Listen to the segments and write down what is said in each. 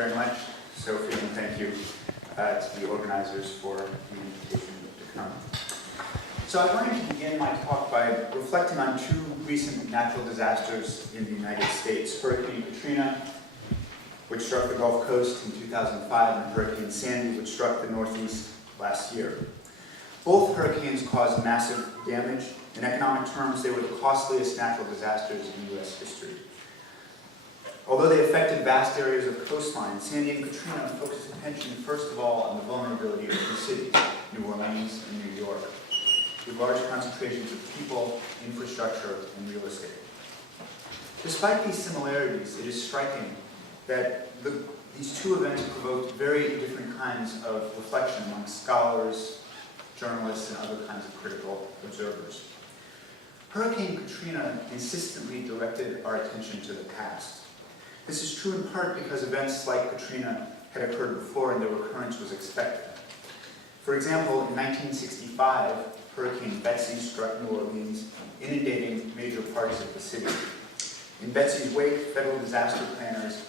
very much, Sophie, and thank you to the organizers for the invitation to come. So I wanted to begin my talk by reflecting on two recent natural disasters in the United States, Hurricane Katrina, which struck the Gulf Coast in 2005, and Hurricane Sandy, which struck the Northeast last year. Both hurricanes caused massive damage. In economic terms, they were the costliest natural disasters in U.S. history. Although they affected vast areas of coastline, Sandy and Katrina focused attention first of all on the vulnerability of two cities, New Orleans and New York, with large concentrations of people, infrastructure, and real estate. Despite these similarities, it is striking that these two events provoked very different kinds of reflection among scholars, journalists, and other kinds of critical observers. Hurricane Katrina insistently directed our attention to the past. This is true in part because events like Katrina had occurred before and their recurrence was expected. For example, in 1965, Hurricane Betsy struck New Orleans, inundating major parts of the city. In Betsy's wake, federal disaster planners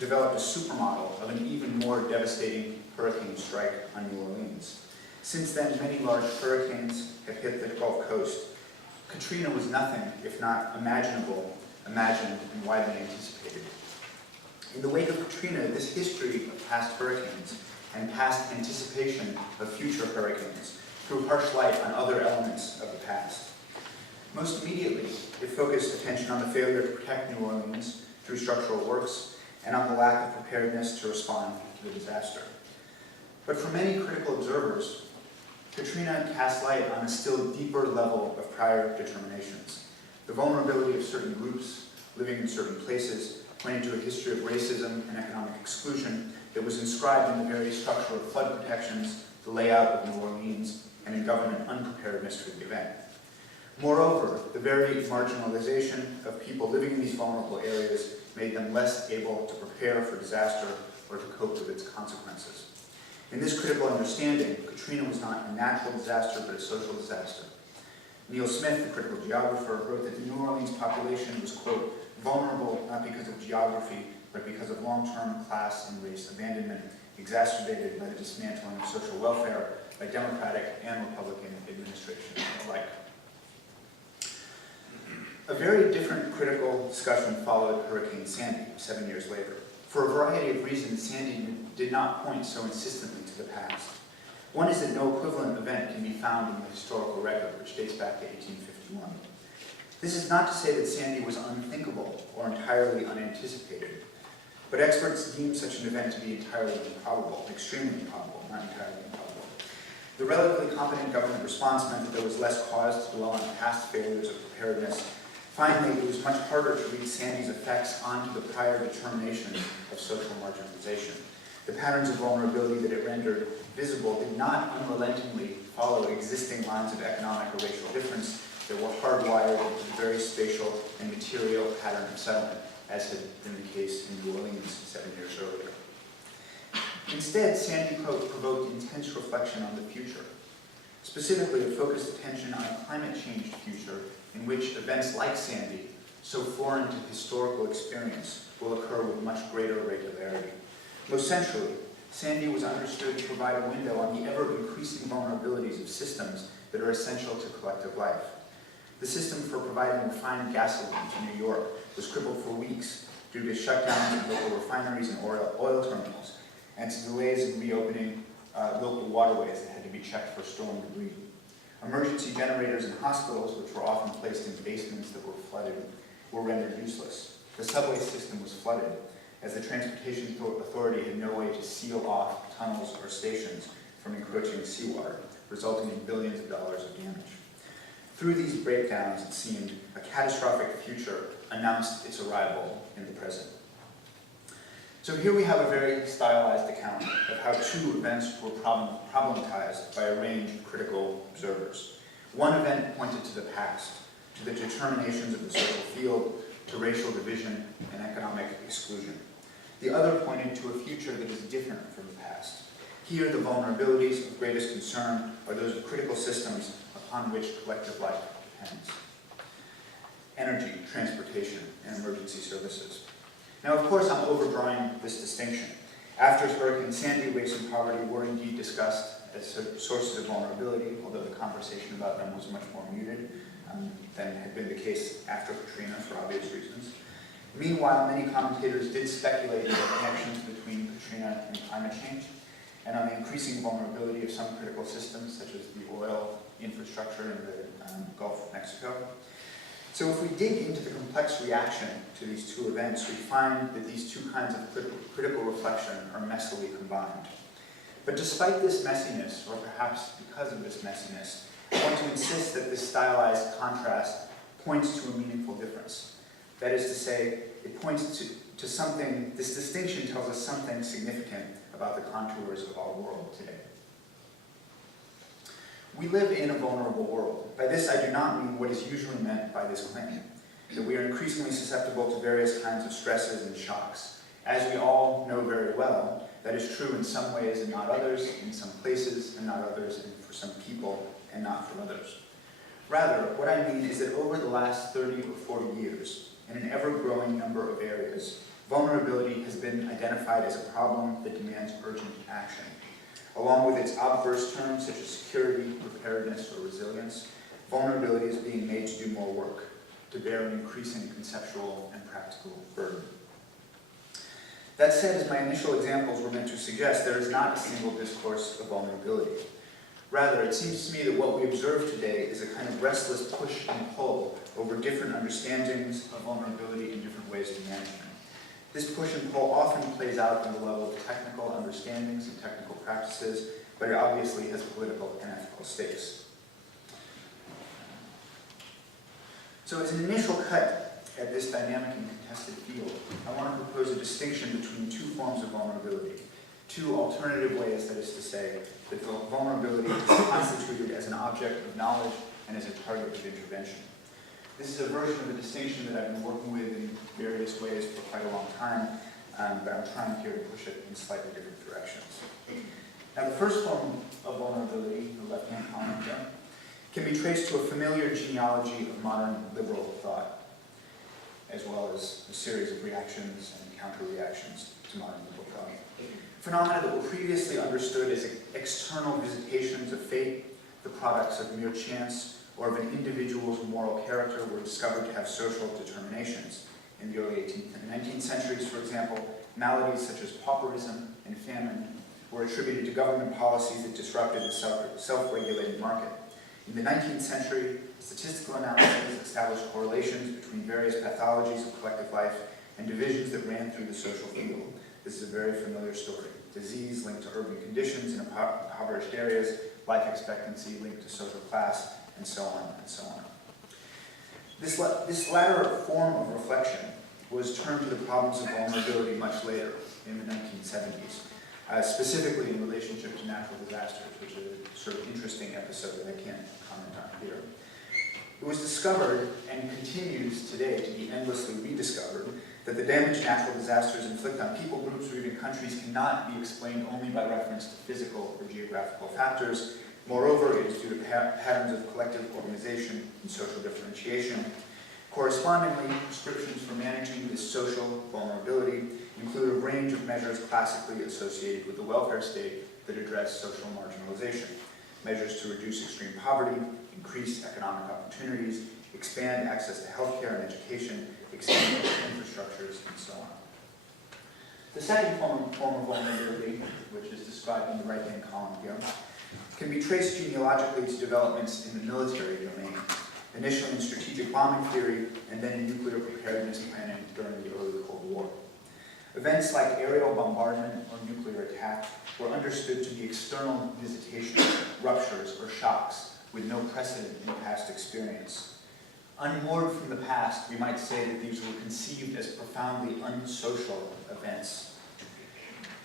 developed a supermodel of an even more devastating hurricane strike on New Orleans. Since then, many large hurricanes have hit the Gulf Coast. Katrina was nothing if not imagined, and widely anticipated. In the wake of Katrina, this history of past hurricanes and past anticipation of future hurricanes threw harsh light on other elements of the past. Most immediately, it focused attention on the failure to protect New Orleans through structural works and on the lack of preparedness to respond to the disaster. But for many critical observers, Katrina cast light on a still deeper level of prior determinations. The vulnerability of certain groups living in certain places pointed to a history of racism and economic exclusion that was inscribed in the very structure of flood protections, the layout of New Orleans, and in government unpreparedness for the event. Moreover, the very marginalization of people living in these vulnerable areas made them less able to prepare for disaster or to cope with its consequences. In this critical understanding, Katrina was not a natural disaster, but a social disaster. Neil Smith, the critical geographer, wrote that the New Orleans population was, quote, vulnerable not because of geography, but because of long-term class and race abandonment, exacerbated by the dismantling of social welfare by Democratic and Republican administrations alike. A very different critical discussion followed Hurricane Sandy 7 years later. For a variety of reasons, Sandy did not point so insistently to the past. One is that no equivalent event can be found in the historical record, which dates back to 1851. This is not to say that Sandy was unthinkable or entirely unanticipated, but experts deem such an event to be entirely improbable, extremely improbable, not entirely improbable. The relatively competent government response meant that there was less cause to dwell on past failures of preparedness. Finally, it was much harder to read Sandy's effects onto the prior determinations of social marginalization. The patterns of vulnerability that it rendered visible did not unrelentingly follow existing lines of economic or racial difference that were hardwired into the very spatial and material pattern of settlement, as had been the case in New Orleans 7 years earlier. Instead, Sandy provoked intense reflection on the future. Specifically, it focused attention on a climate change future in which events like Sandy, so foreign to historical experience, will occur with much greater regularity. Most centrally, Sandy was understood to provide a window on the ever-increasing vulnerabilities of systems that are essential to collective life. The system for providing refined gasoline to New York was crippled for weeks due to shutdowns of local refineries and oil terminals, and to delays in reopening local waterways that had to be checked for storm debris. Emergency generators in hospitals, which were often placed in basements that were flooded, were rendered useless. The subway system was flooded, as the Transportation Authority had no way to seal off tunnels or stations from encroaching seawater, resulting in billions of dollars of damage. Through these breakdowns, it seemed, a catastrophic future announced its arrival in the present. So here we have a very stylized account of how two events were problematized by a range of critical observers. One event pointed to the past, to the determinations of the social field, to racial division and economic exclusion. The other pointed to a future that is different from the past. Here, the vulnerabilities of greatest concern are those of critical systems upon which collective life depends. Energy, transportation, and emergency services. Now, of course, I'm overdrawing this distinction. After Hurricane Sandy, waste and poverty were indeed discussed as sources of vulnerability, although the conversation about them was much more muted than had been the case after Katrina for obvious reasons. Meanwhile, many commentators did speculate on the connections between Katrina and climate change, and on the increasing vulnerability of some critical systems, such as the oil infrastructure in the Gulf of Mexico. So if we dig into the complex reaction to these two events, we find that these two kinds of critical reflection are messily combined. But despite this messiness, or perhaps because of this messiness, I want to insist that this stylized contrast points to a meaningful difference. That is to say, it points to something, this distinction tells us something significant about the contours of our world today. We live in a vulnerable world. By this, I do not mean what is usually meant by this claim, that we are increasingly susceptible to various kinds of stresses and shocks. As we all know very well, that is true in some ways and not others, in some places and not others, and for some people and not for others. Rather, what I mean is that over the last 30 or 40 years, in an ever-growing number of areas, vulnerability has been identified as a problem that demands urgent action. Along with its obverse terms such as security, preparedness, or resilience, vulnerability is being made to do more work, to bear an increasing conceptual and practical burden. That said, as my initial examples were meant to suggest, there is not a single discourse of vulnerability. Rather, it seems to me that what we observe today is a kind of restless push and pull over different understandings of vulnerability and different ways to manage it. This push and pull often plays out on the level of technical understandings and technical practices, but it obviously has political and ethical stakes. So as an initial cut at this dynamic and contested field, I want to propose a distinction between two forms of vulnerability, two alternative ways, that is to say, that vulnerability is constituted as an object of knowledge and as a target of intervention. This is a version of a distinction that I've been working with in various ways for quite a long time, but I'm trying here to push it in slightly different directions. Now, the first form of vulnerability, the left-hand column here, can be traced to a familiar genealogy of modern liberal thought, as well as a series of reactions and counter-reactions to modern liberal thought. Phenomena that were previously understood as external visitations of fate, the products of mere chance, or of an individual's moral character were discovered to have social determinations. In the early 18th and 19th centuries, for example, maladies such as pauperism and famine were attributed to government policies that disrupted the self-regulated market. In the 19th century, statistical analysis established correlations between various pathologies of collective life and divisions that ran through the social field. This is a very familiar story. Disease linked to urban conditions in impoverished areas, life expectancy linked to social class, and so on and so on. This latter form of reflection was turned to the problems of vulnerability much later, in the 1970s, specifically in relationship to natural disasters, which is a sort of interesting episode that I can't comment on here. It was discovered, and continues today to be endlessly rediscovered, that the damage natural disasters inflict on people groups or even countries cannot be explained only by reference to physical or geographical factors. Moreover, it is due to patterns of collective organization and social differentiation. Correspondingly, prescriptions for managing this social vulnerability include a range of measures classically associated with the welfare state that address social marginalization. Measures to reduce extreme poverty, increase economic opportunities, expand access to healthcare and education, expand infrastructures, and so on. The second form of vulnerability, which is described in the right-hand column here, can be traced genealogically to developments in the military domain, initially in strategic bombing theory and then in nuclear preparedness planning during the early Cold War. Events like aerial bombardment or nuclear attack were understood to be external visitations, ruptures, or shocks with no precedent in past experience. Unmoored from the past, we might say that these were conceived as profoundly unsocial events.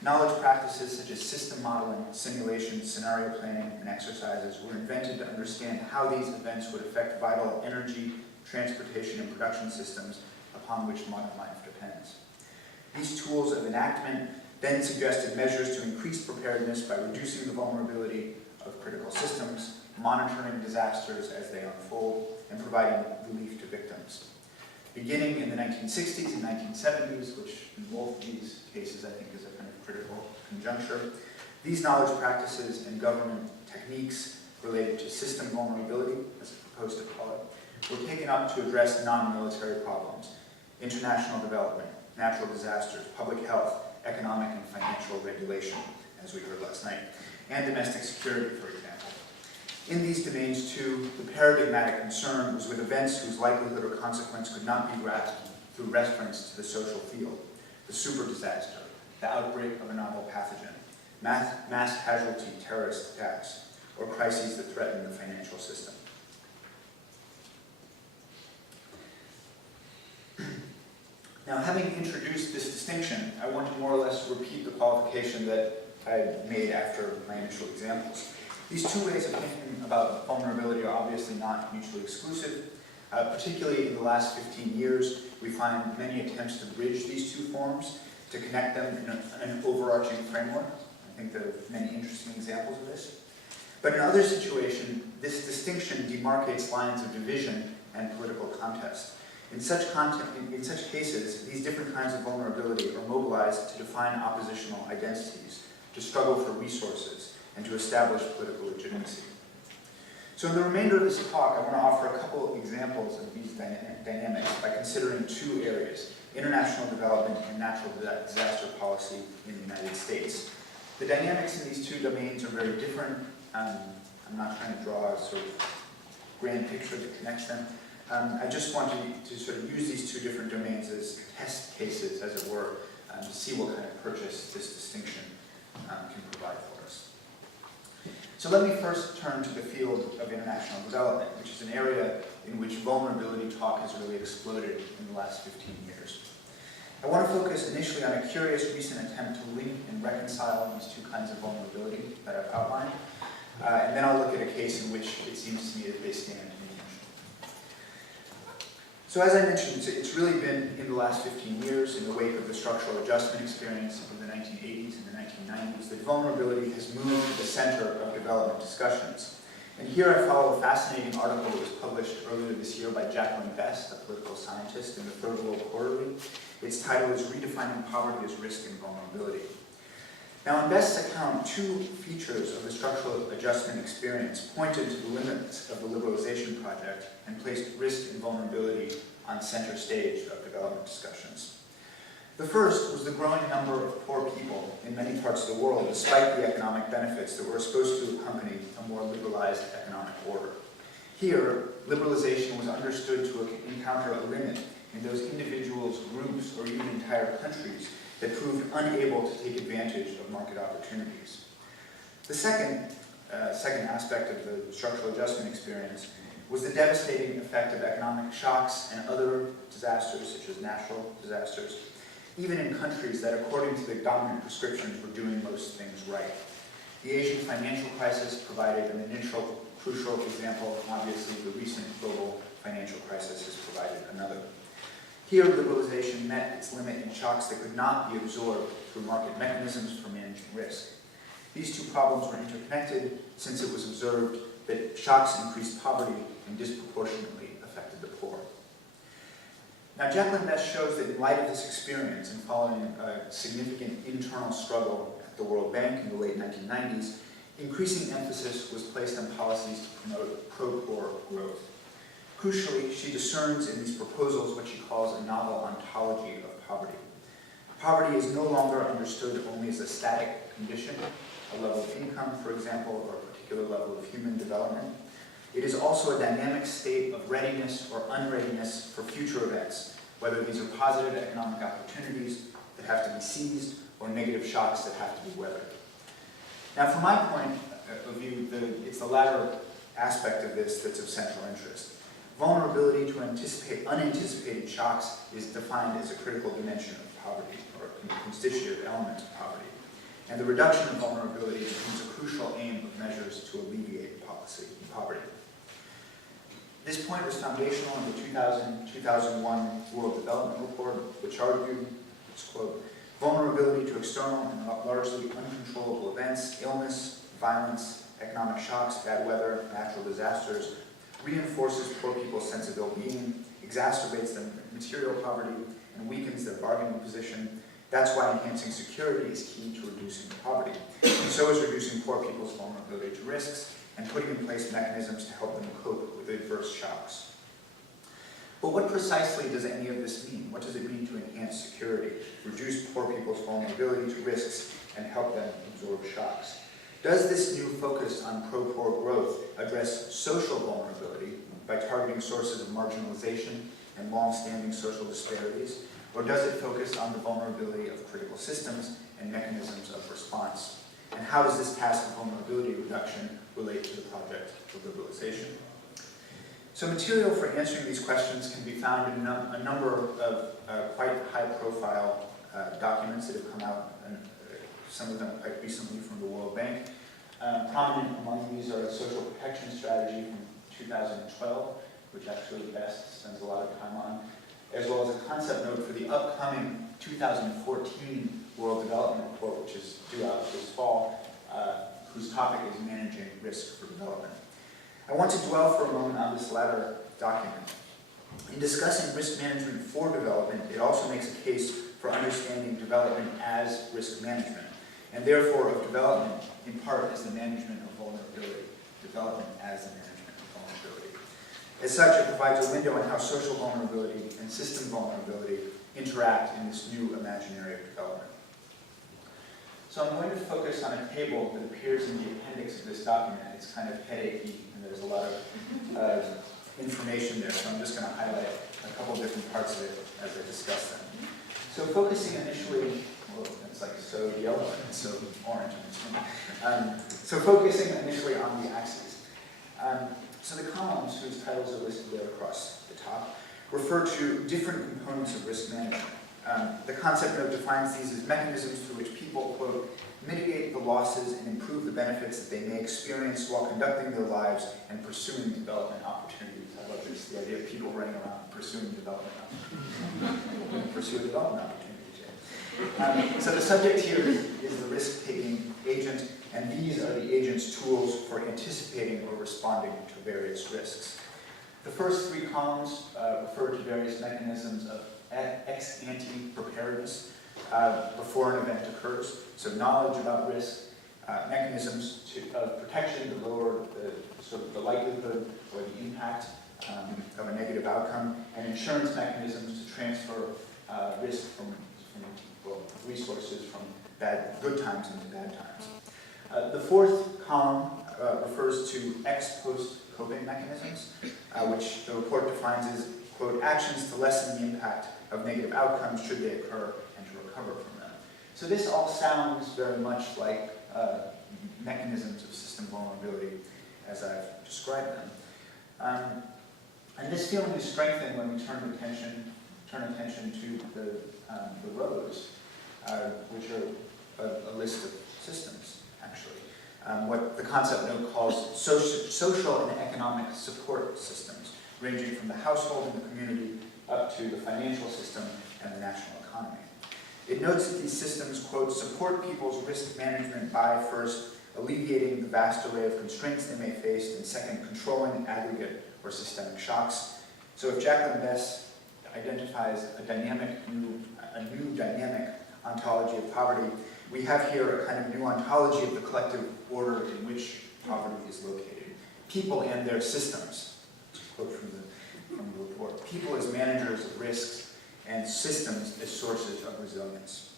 Knowledge practices such as system modeling, simulation, scenario planning, and exercises were invented to understand how these events would affect vital energy, transportation, and production systems upon which modern life depends. These tools of enactment then suggested measures to increase preparedness by reducing the vulnerability of critical systems, monitoring disasters as they unfold, and providing relief to victims. beginning in the 1960s and 1970s, which in both of these cases I think is a kind of critical conjuncture. These knowledge practices and government techniques related to system vulnerability, as I propose to call it, were taken up to address non-military problems, international development, natural disasters, public health, economic and financial regulation, as we heard last night, and domestic security, for example. In these domains, too, the paradigmatic concern was with events whose likelihood or consequence could not be grasped through reference to the social field: the super disaster, the outbreak of a novel pathogen, mass casualty terrorist attacks, or crises that threaten the financial system. Now, having introduced this distinction, I want to more or less repeat the qualification that I made after my initial examples. These two ways of thinking about vulnerability are obviously not mutually exclusive. Particularly in the last 15 years, we find many attempts to bridge these two forms, to connect them in an overarching framework. I think there are many interesting examples of this. But in other situations, this distinction demarcates lines of division and political contest. In such cases, these different kinds of vulnerability are mobilized to define oppositional identities, to struggle for resources, and to establish political legitimacy. So in the remainder of this talk, I want to offer a couple of examples of these dynamics by considering two areas: international development and natural disaster policy in the United States. The dynamics in these two domains are very different. I'm not trying to draw a sort of grand picture that connects them. I just want to sort of use these two different domains as test cases, as it were, to see what kind of purchase this distinction can provide for us. So let me first turn to the field of international development, which is an area in which vulnerability talk has really exploded in the last 15 years. I want to focus initially on a curious recent attempt to link and reconcile these two kinds of vulnerability that I've outlined, and then I'll look at a case in which it seems to me that they stand in tension. So as I mentioned, it's really been in the last 15 years, in the wake of the structural adjustment experience of the 1980s and the 1990s, that vulnerability has moved to the center of development discussions. And here I follow a fascinating article that was published earlier this year by Jacqueline Best, a political scientist, in the Third World Quarterly. Its title is Redefining Poverty as Risk and Vulnerability. Now, in Best's account, two features of the structural adjustment experience pointed to the limits of the liberalization project and placed risk and vulnerability on center stage of development discussions. The first was the growing number of poor people in many parts of the world, despite the economic benefits that were supposed to accompany a more liberalized economic order. Here, liberalization was understood to encounter a limit in those individuals, groups, or even entire countries that proved unable to take advantage of market opportunities. The second aspect of the structural adjustment experience was the devastating effect of economic shocks and other disasters, such as natural disasters, even in countries that, according to the dominant prescriptions, were doing most things right. The Asian financial crisis provided an initial crucial example, and obviously the recent global financial crisis has provided another. Here, liberalization met its limit in shocks that could not be absorbed through market mechanisms for managing risk. These two problems were interconnected, since it was observed that shocks increased poverty and disproportionately affected the poor. Now, Jacqueline Best shows that in light of this experience and following a significant internal struggle at the World Bank in the late 1990s, increasing emphasis was placed on policies to promote pro-poor growth. Crucially, she discerns in these proposals what she calls a novel ontology of poverty. Poverty is no longer understood only as a static condition, a level of income, for example, or a particular level of human development. It is also a dynamic state of readiness or unreadiness for future events, whether these are positive economic opportunities that have to be seized or negative shocks that have to be weathered. Now, from my point of view, it's the latter aspect of this that's of central interest. Vulnerability to unanticipated shocks is defined as a critical dimension of poverty, or a constitutive element of poverty. And the reduction of vulnerability becomes a crucial aim of measures to alleviate poverty. This point was foundational in the 2000-2001 World Development Report, which argued, quote, vulnerability to external and largely uncontrollable events, illness, violence, economic shocks, bad weather, natural disasters, reinforces poor people's sense of well-being, exacerbates the material poverty, and weakens their bargaining position. That's why enhancing security is key to reducing poverty. And so is reducing poor people's vulnerability to risks and putting in place mechanisms to help them cope with adverse shocks. But what precisely does any of this mean? What does it mean to enhance security, reduce poor people's vulnerability to risks, and help them absorb shocks? Does this new focus on pro-poor growth address social vulnerability by targeting sources of marginalization and long-standing social disparities? Or does it focus on the vulnerability of critical systems and mechanisms of response? And how does this task of vulnerability reduction relate to the project of liberalization? So material for answering these questions can be found in a number of quite high-profile documents that have come out, and some of them quite recently from the World Bank. Prominent among these are a social protection strategy from 2012, which actually Best spends a lot of time on, as well as a concept note for the upcoming 2014 World Development Report, which is due out this fall, whose topic is managing risk for development. I want to dwell for a moment on this latter document. In discussing risk management for development, it also makes a case for understanding development as risk management, and therefore of development in part as the management of vulnerability, development as the management of vulnerability. As such, it provides a window on how social vulnerability and system vulnerability interact in this new imaginary of development. So I'm going to focus on a table that appears in the appendix of this document. It's kind of headachy, and there's a lot of information there, so I'm just going to highlight a couple different parts of it as I discuss them. So focusing initially, well, it's like so yellow and so orange in between. So focusing initially on the axes. So the columns, whose titles are listed there across the top, refer to different components of risk management. The concept note defines these as mechanisms through which people, quote, mitigate the losses and improve the benefits that they may experience while conducting their lives and pursuing development opportunities. I love this, the idea of people running around pursuing development opportunities. Pursue a development opportunity. So the subject here is the risk-taking agent, and these are the agent's tools for anticipating or responding to various risks. The first three columns refer to various mechanisms of ex-ante preparedness before an event occurs. So knowledge about risk, mechanisms of protection to lower the likelihood or the impact of a negative outcome, and insurance mechanisms to transfer risk from resources from good times into bad times. The fourth column refers to ex-post coping mechanisms, which the report defines as, quote, actions to lessen the impact of negative outcomes should they occur and to recover from them. So this all sounds very much like mechanisms of system vulnerability as I've described them. And this feeling is strengthened when we turn attention to the rows, which are a list of systems, actually. What the concept note calls social and economic support systems, ranging from the household and the community up to the financial system and the national economy. It notes that these systems, quote, support people's risk management by, first, alleviating the vast array of constraints they may face, and second, controlling aggregate or systemic shocks. So if Jacqueline Bess identifies a new dynamic ontology of poverty, we have here a kind of new ontology of the collective order in which poverty is located. People and their systems, quote from the report. People as managers of risks and systems as sources of resilience.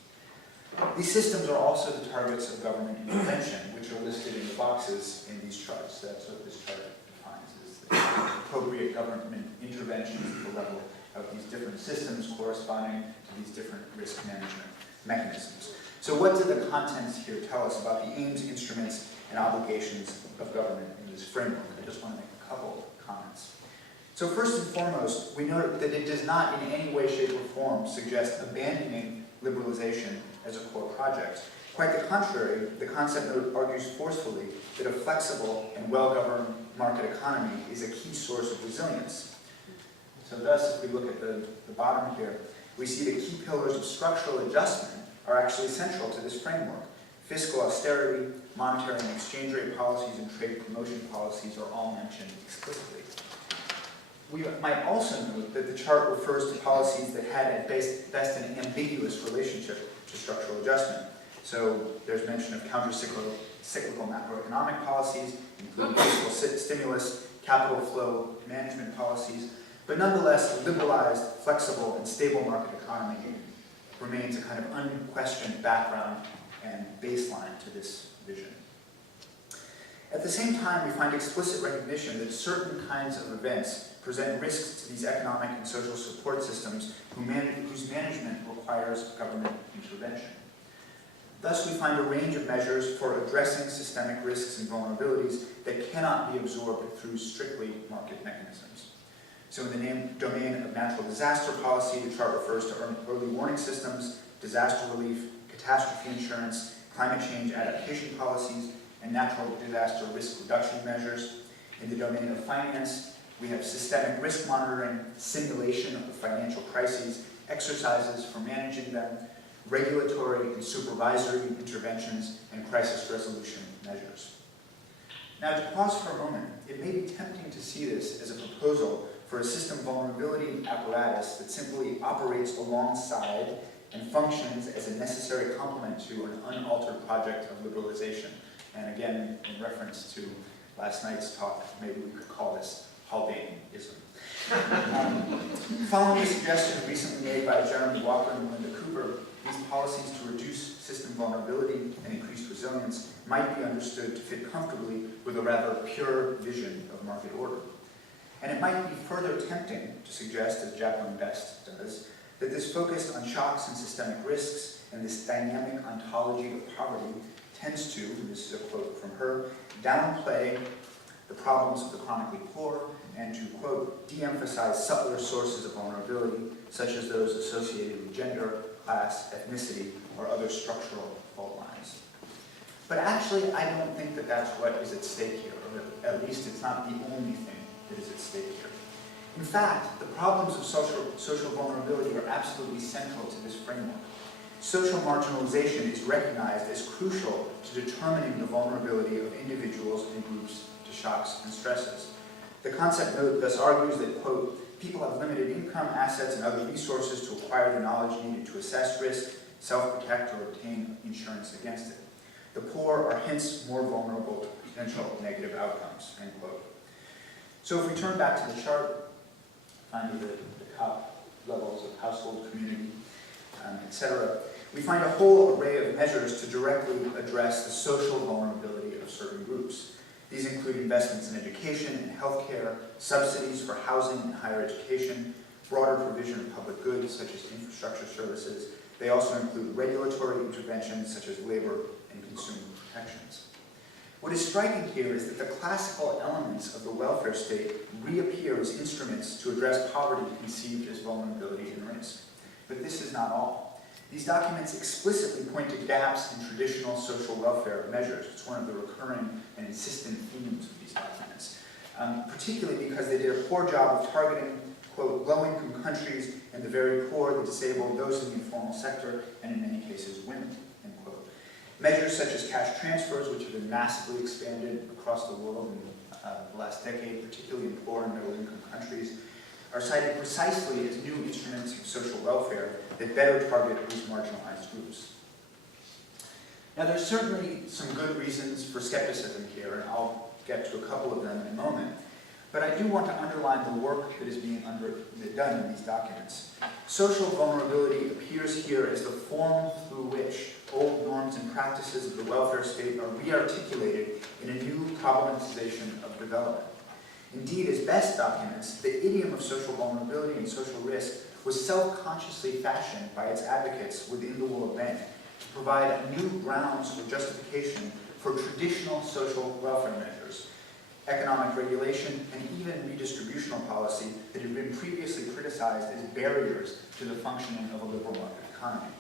These systems are also the targets of government intervention, which are listed in the boxes in these charts. That's what this chart defines as the appropriate government intervention at the level of these different systems corresponding to these different risk management mechanisms. So what do the contents here tell us about the aims, instruments, and obligations of government in this framework? I just want to make a couple of comments. So first and foremost, we note that it does not in any way, shape, or form suggest abandoning liberalization as a core project. Quite the contrary, the concept note argues forcefully that a flexible and well-governed market economy is a key source of resilience. So thus, if we look at the bottom here, we see the key pillars of structural adjustment are actually central to this framework. Fiscal austerity, monetary and exchange rate policies, and trade promotion policies are all mentioned explicitly. We might also note that the chart refers to policies that had at best an ambiguous relationship to structural adjustment. So there's mention of counter-cyclical macroeconomic policies, including fiscal stimulus, capital flow management policies, but nonetheless, a liberalized, flexible, and stable market economy remains a kind of unquestioned background and baseline to this vision. At the same time, we find explicit recognition that certain kinds of events present risks to these economic and social support systems whose management requires government intervention. Thus, we find a range of measures for addressing systemic risks and vulnerabilities that cannot be absorbed through strictly market mechanisms. So in the domain of natural disaster policy, the chart refers to early warning systems, disaster relief, catastrophe insurance, climate change adaptation policies, and natural disaster risk reduction measures. In the domain of finance, we have systemic risk monitoring, simulation of financial crises, exercises for managing them, regulatory and supervisory interventions, and crisis resolution measures. Now, to pause for a moment, it may be tempting to see this as a proposal for a system vulnerability apparatus that simply operates alongside and functions as a necessary complement to an unaltered project of liberalization. And again, in reference to last night's talk, maybe we could call this Haldaneism. Following a suggestion recently made by Jeremy Walker and Melinda Cooper, these policies to reduce system vulnerability and increase resilience might be understood to fit comfortably with a rather pure vision of market order. And it might be further tempting to suggest, as Jacqueline Best does, that this focus on shocks and systemic risks and this dynamic ontology of poverty tends to, and this is a quote from her, downplay the problems of the chronically poor and to, quote, de-emphasize subtler sources of vulnerability, such as those associated with gender, class, ethnicity, or other structural fault lines. But actually, I don't think that that's what is at stake here, or at least it's not the only thing that is at stake here. In fact, the problems of social vulnerability are absolutely central to this framework. Social marginalization is recognized as crucial to determining the vulnerability of individuals and groups to shocks and stresses. The concept note thus argues that, quote, people have limited income, assets, and other resources to acquire the knowledge needed to assess risk, self-protect, or obtain insurance against it. The poor are hence more vulnerable to potential negative outcomes, end quote. So if we turn back to the chart, finding the top levels of household, community, etc., we find a whole array of measures to directly address the social vulnerability of certain groups. These include investments in education and healthcare, subsidies for housing and higher education, broader provision of public goods such as infrastructure services. They also include regulatory interventions such as labor and consumer protections. What is striking here is that the classical elements of the welfare state reappear as instruments to address poverty conceived as vulnerability and risk. But this is not all. These documents explicitly point to gaps in traditional social welfare measures. It's one of the recurring and insistent themes of these documents, particularly because they did a poor job of targeting, quote, low-income countries and the very poor, the disabled, those in the informal sector, and in many cases, women, end quote. Measures such as cash transfers, which have been massively expanded across the world in the last decade, particularly in poor and middle-income countries, are cited precisely as new instruments of social welfare that better target these marginalized groups. Now, there's certainly some good reasons for skepticism here, and I'll get to a couple of them in a moment, but I do want to underline the work that is being done in these documents. Social vulnerability appears here as the form through which old norms and practices of the welfare state are re-articulated in a new problematization of development. Indeed, as Best documents, the idiom of social vulnerability and social risk was self-consciously fashioned by its advocates within the World Bank to provide new grounds for justification for traditional social welfare measures, economic regulation, and even redistributional policy that had been previously criticized as barriers to the functioning of a liberal market economy.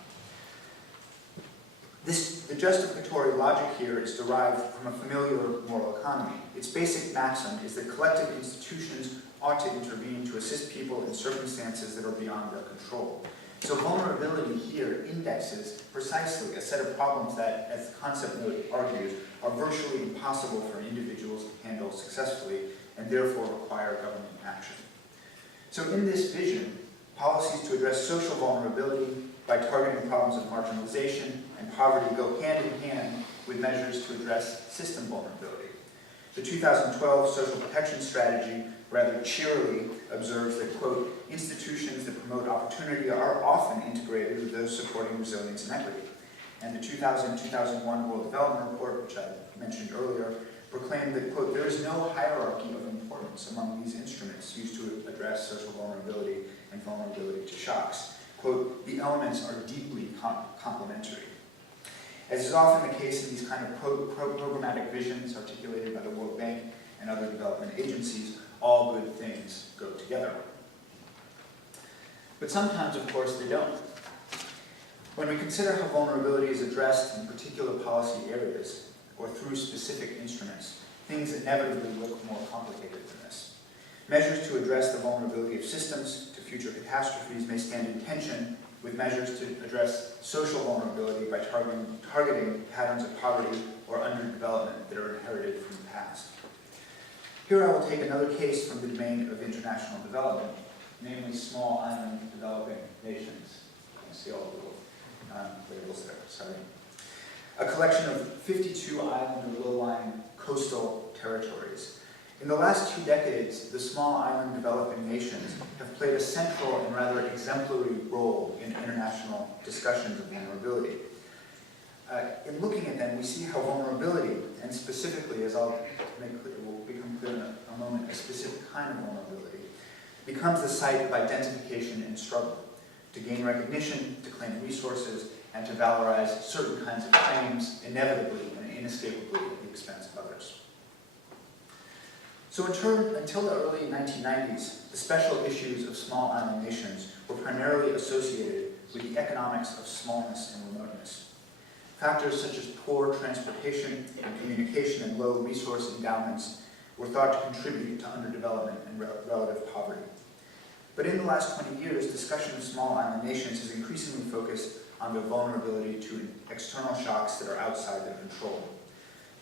The justificatory logic here is derived from a familiar moral economy. Its basic maxim is that collective institutions ought to intervene to assist people in circumstances that are beyond their control. So vulnerability here indexes precisely a set of problems that, as the concept note argues, are virtually impossible for individuals to handle successfully and therefore require government action. So in this vision, policies to address social vulnerability by targeting problems of marginalization and poverty go hand in hand with measures to address system vulnerability. The 2012 Social Protection Strategy rather cheerily observes that, quote, institutions that promote opportunity are often integrated with those supporting resilience and equity. And the 2000-2001 World Development Report, which I mentioned earlier, proclaimed that, quote, there is no hierarchy of importance among these instruments used to address social vulnerability and vulnerability to shocks. Quote, the elements are deeply complementary. As is often the case in these kind of programmatic visions articulated by the World Bank and other development agencies, all good things go together. But sometimes, of course, they don't. When we consider how vulnerability is addressed in particular policy areas or through specific instruments, things inevitably look more complicated than this. Measures to address the vulnerability of systems to future catastrophes may stand in tension with measures to address social vulnerability by targeting patterns of poverty or underdevelopment that are inherited from the past. Here I will take another case from the domain of international development, namely small island developing nations. You can see all the little labels there, sorry. A collection of 52 island or low-lying coastal territories. In the last 2 decades, the small island developing nations have played a central and rather exemplary role in international discussions of vulnerability. In looking at them, we see how vulnerability, and specifically, as I'll make clear, it will become clear in a moment, a specific kind of vulnerability, becomes the site of identification and struggle, to gain recognition, to claim resources, and to valorize certain kinds of claims, inevitably and inescapably at the expense of others. So until the early 1990s, the special issues of small island nations were primarily associated with the economics of smallness and remoteness. Factors such as poor transportation and communication and low resource endowments were thought to contribute to underdevelopment and relative poverty. But in the last 20 years, discussion of small island nations has increasingly focused on their vulnerability to external shocks that are outside their control.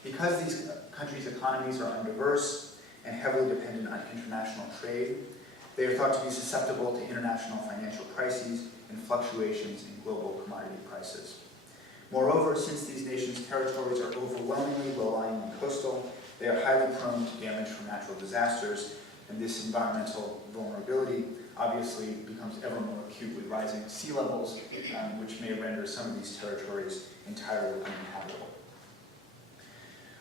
Because these countries' economies are undiverse and heavily dependent on international trade, they are thought to be susceptible to international financial crises and fluctuations in global commodity prices. Moreover, since these nations' territories are overwhelmingly low-lying and coastal, they are highly prone to damage from natural disasters, and this environmental vulnerability obviously becomes ever more acute with rising sea levels, which may render some of these territories entirely uninhabitable.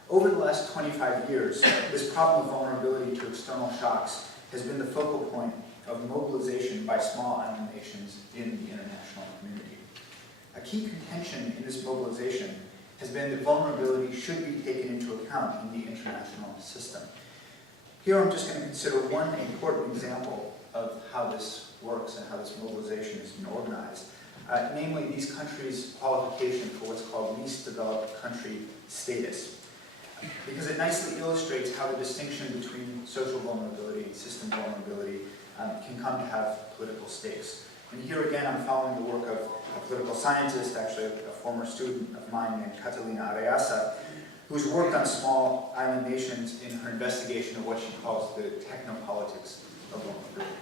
Over the last 25 years, this problem of vulnerability to external shocks has been the focal point of mobilization by small island nations in the international community. A key contention in this mobilization has been that vulnerability should be taken into account in the international system. Here I'm just going to consider one important example of how this works and how this mobilization has been organized, namely these countries' qualification for what's called least developed country status, because it nicely illustrates how the distinction between social vulnerability and system vulnerability can come to have political stakes. And here again I'm following the work of a political scientist, actually a former student of mine named Catalina Areasa, who's worked on small island nations in her investigation of what she calls the technopolitics of vulnerability.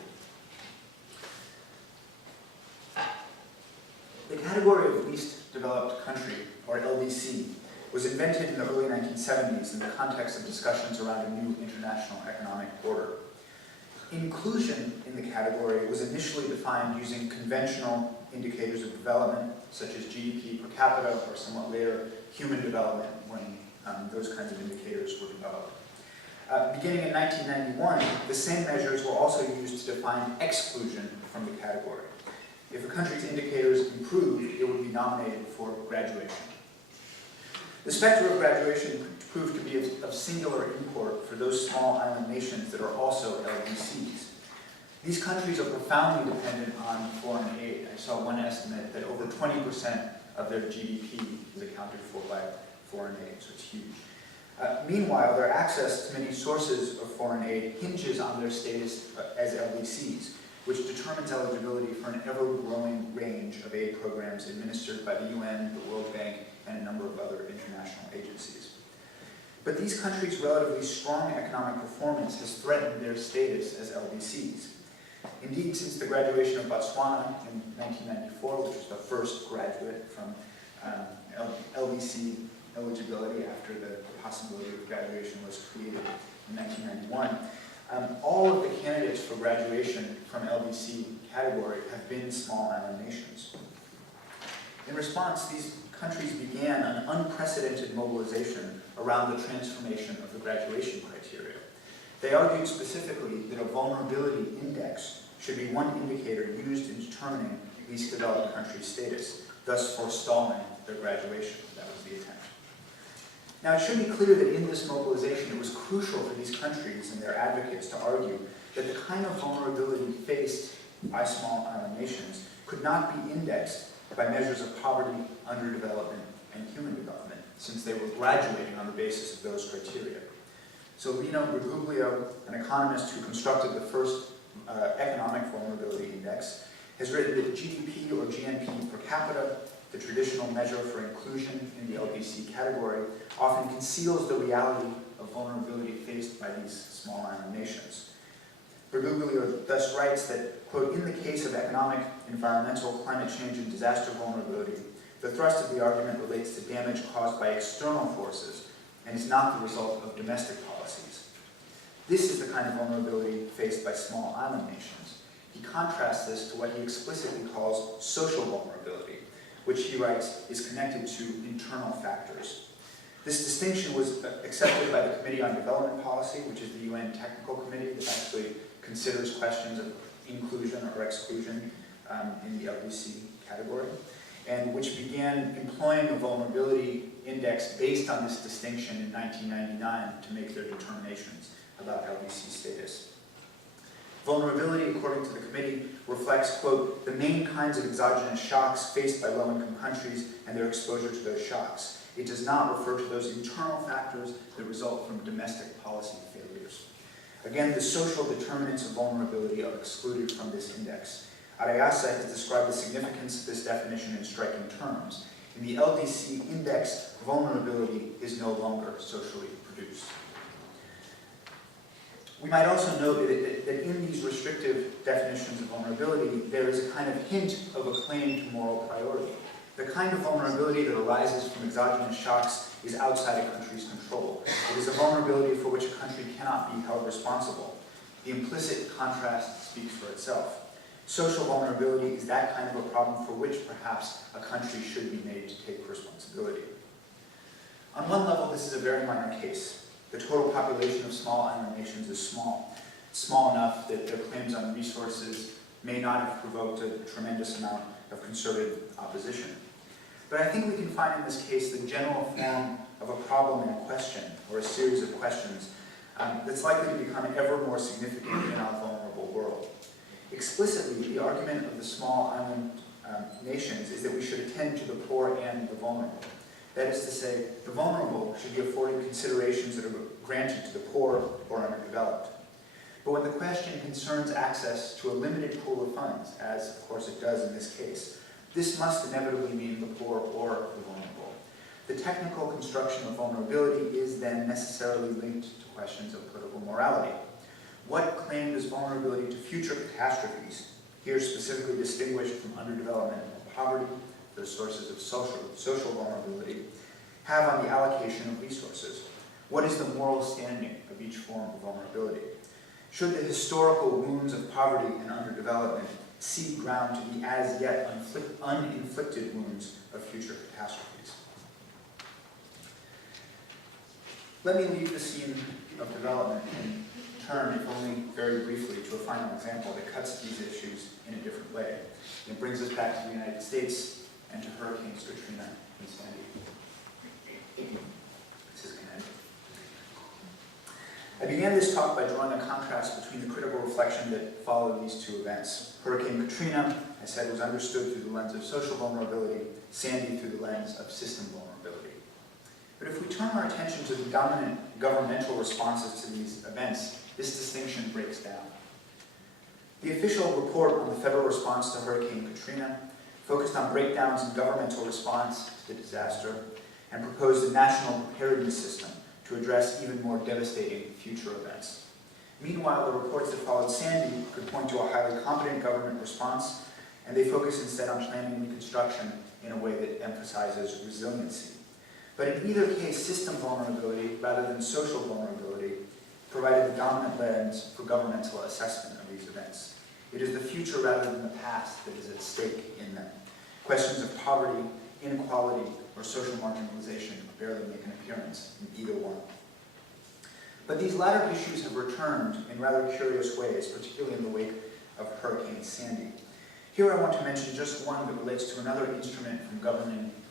The category of least developed country, or LDC, was invented in the early 1970s in the context of discussions around a new international economic order. Inclusion in the category was initially defined using conventional indicators of development, such as GDP per capita, or somewhat later, human development, when those kinds of indicators were developed. Beginning in 1991, the same measures were also used to define exclusion from the category. If a country's indicators improved, it would be nominated for graduation. The specter of graduation proved to be of singular import for those small island nations that are also LDCs. These countries are profoundly dependent on foreign aid. I saw one estimate that over 20% of their GDP is accounted for by foreign aid, so it's huge. Meanwhile, their access to many sources of foreign aid hinges on their status as LDCs, which determines eligibility for an ever-growing range of aid programs administered by the UN, the World Bank, and a number of other international agencies. But these countries' relatively strong economic performance has threatened their status as LDCs. Indeed, since the graduation of Botswana in 1994, which was the first graduate from LDC eligibility after the possibility of graduation was created in 1991, all of the candidates for graduation from LDC category have been small island nations. In response, these countries began an unprecedented mobilization around the transformation of the graduation criteria. They argued specifically that a vulnerability index should be one indicator used in determining least developed country status, thus forestalling their graduation. That was the attempt. Now, it should be clear that in this mobilization, it was crucial for these countries and their advocates to argue that the kind of vulnerability faced by small island nations could not be indexed by measures of poverty, underdevelopment, and human development, since they were graduating on the basis of those criteria. So Lino Bergoglio, an economist who constructed the first economic vulnerability index, has written that GDP or GNP per capita, the traditional measure for inclusion in the LDC category, often conceals the reality of vulnerability faced by these small island nations. Bergoglio thus writes that, quote, in the case of economic, environmental, climate change, and disaster vulnerability, the thrust of the argument relates to damage caused by external forces and is not the result of domestic policies. This is the kind of vulnerability faced by small island nations. He contrasts this to what he explicitly calls social vulnerability, which he writes is connected to internal factors. This distinction was accepted by the Committee on Development Policy, which is the UN technical committee that actually considers questions of inclusion or exclusion in the LDC category, and which began employing a vulnerability index based on this distinction in 1999 to make their determinations about LDC status. Vulnerability, according to the committee, reflects, quote, the main kinds of exogenous shocks faced by low-income countries and their exposure to those shocks. It does not refer to those internal factors that result from domestic policy failures. Again, the social determinants of vulnerability are excluded from this index. Arayasa has described the significance of this definition in striking terms. In the LDC index, vulnerability is no longer socially produced. We might also note that in these restrictive definitions of vulnerability, there is a kind of hint of a claim to moral priority. The kind of vulnerability that arises from exogenous shocks is outside a country's control. It is a vulnerability for which a country cannot be held responsible. The implicit contrast speaks for itself. Social vulnerability is that kind of a problem for which perhaps a country should be made to take responsibility. On one level, this is a very minor case. The total population of small island nations is small enough that their claims on resources may not have provoked a tremendous amount of concerted opposition. But I think we can find in this case the general form of a problem in a question, or a series of questions, that's likely to become ever more significant in our vulnerable world. Explicitly, the argument of the small island nations is that we should attend to the poor and the vulnerable. That is to say, the vulnerable should be afforded considerations that are granted to the poor or underdeveloped. But when the question concerns access to a limited pool of funds, as of course it does in this case, this must inevitably mean the poor or the vulnerable. The technical construction of vulnerability is then necessarily linked to questions of political morality. What claim does vulnerability to future catastrophes, here specifically distinguished from underdevelopment and poverty, the sources of social vulnerability, have on the allocation of resources? What is the moral standing of each form of vulnerability? Should the historical wounds of poverty and underdevelopment cede ground to the as yet uninflicted wounds of future catastrophes? Let me leave the scene of development and turn, if only very briefly, to a final example that cuts these issues in a different way. It brings us back to the United States and to Hurricanes Katrina and Sandy. This is Connecticut. I began this talk by drawing a contrast between the critical reflection that followed these two events. Hurricane Katrina, I said, was understood through the lens of social vulnerability, Sandy through the lens of system vulnerability. But if we turn our attention to the dominant governmental responses to these events, this distinction breaks down. The official report on the federal response to Hurricane Katrina focused on breakdowns in governmental response to the disaster and proposed a national preparedness system to address even more devastating future events. Meanwhile, the reports that followed Sandy could point to a highly competent government response, and they focus instead on planning reconstruction in a way that emphasizes resiliency. But in either case, system vulnerability rather than social vulnerability provided the dominant lens for governmental assessment of these events. It is the future rather than the past that is at stake in them. Questions of poverty, inequality, or social marginalization barely make an appearance in either one. But these latter issues have returned in rather curious ways, particularly in the wake of Hurricane Sandy. Here I want to mention just one that relates to another instrument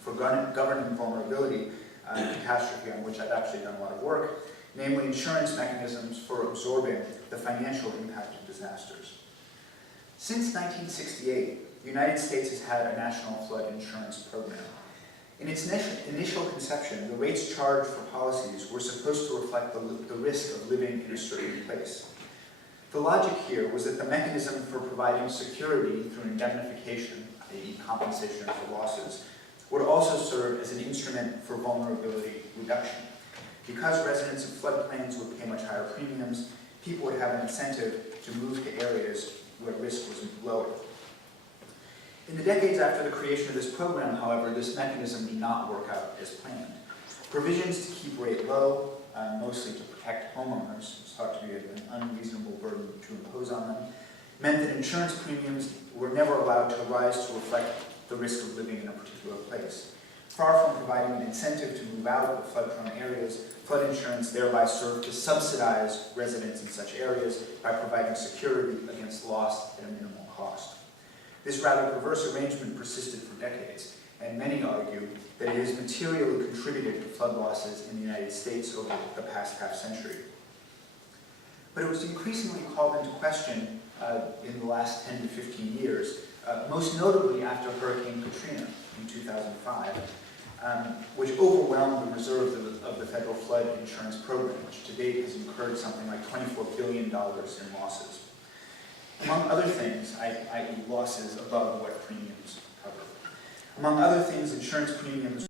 for governing vulnerability, catastrophe on which I've actually done a lot of work, namely insurance mechanisms for absorbing the financial impact of disasters. Since 1968, the United States has had a national flood insurance program. In its initial conception, the rates charged for policies were supposed to reflect the risk of living in a certain place. The logic here was that the mechanism for providing security through indemnification, i.e. compensation for losses, would also serve as an instrument for vulnerability reduction. Because residents of floodplains would pay much higher premiums, people would have an incentive to move to areas where risk was lower. In the decades after the creation of this program, however, this mechanism did not work out as planned. Provisions to keep rate low, mostly to protect homeowners, was thought to be an unreasonable burden to impose on them, meant that insurance premiums were never allowed to rise to reflect the risk of living in a particular place. Far from providing an incentive to move out of flood-prone areas, flood insurance thereby served to subsidize residents in such areas by providing security against loss at a minimal cost. This rather perverse arrangement persisted for decades, and many argue that it has materially contributed to flood losses in the United States over the past half-century. But it was increasingly called into question in the last 10 to 15 years, most notably after Hurricane Katrina in 2005, which overwhelmed the reserves of the federal flood insurance program, which to date has incurred something like $24 billion in losses. Among other things, i.e. losses above what premiums cover. Among other things, insurance premiums